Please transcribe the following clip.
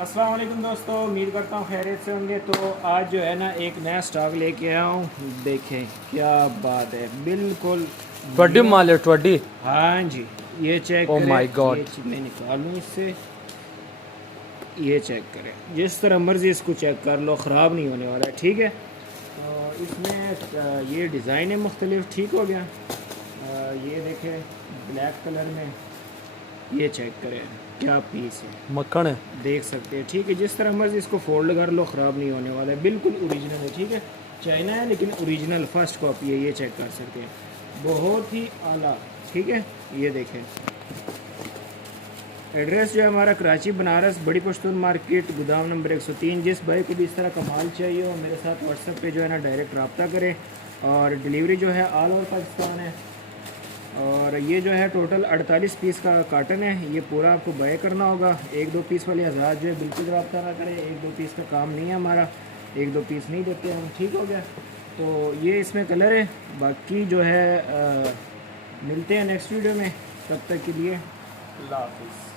अस्सलाम वालेकुम दोस्तों, उम्मीद करता हूँ खैरियत से होंगे। तो आज जो है ना एक नया स्टॉक लेके आया हूँ। देखें क्या बात है, बिल्कुल ट्वड्डी न्यू। माल है ट्वड्डी। हाँ जी, ये चेक ओ करें, माय गॉड। ये मैं निकालूँ इससे। ये चेक करें, जिस तरह मर्जी इसको चेक कर लो, ख़राब नहीं होने वाला है। ठीक है, तो इसमें ये डिज़ाइन है मुख्तलिफ। ठीक हो गया। ये देखें ब्लैक कलर में, ये चेक करें क्या पीस है, मक्खन है। देख सकते हैं। ठीक है, जिस तरह मर्जी इसको फोल्ड कर लो, ख़राब नहीं होने वाला है, बिल्कुल ओरिजिनल है। ठीक है, चाइना है लेकिन ओरिजिनल फर्स्ट कॉपी है, ये चेक कर सकते हैं, बहुत ही आला। ठीक है, ये देखें। एड्रेस जो है हमारा कराची बनारस बड़ी पश्तून मार्केट, गोदाम नंबर 103। जिस भाई को भी इस तरह का माल चाहिए हो, मेरे साथ व्हाट्सएप पे जो है ना डायरेक्ट रब्ता करें। और डिलीवरी जो है ऑल ओवर पाकिस्तान है। और ये जो है टोटल 48 पीस का कार्टन है, ये पूरा आपको बाय करना होगा। 1-2 पीस वाले हज़ार जो है बिल्कुल रब्ता ना करें, 1-2 पीस का काम नहीं है हमारा, 1-2 पीस नहीं देते हम। ठीक हो गया। तो ये इसमें कलर है, बाकी जो है मिलते हैं नेक्स्ट वीडियो में। तब तक के लिए अल्लाह हाफिज़।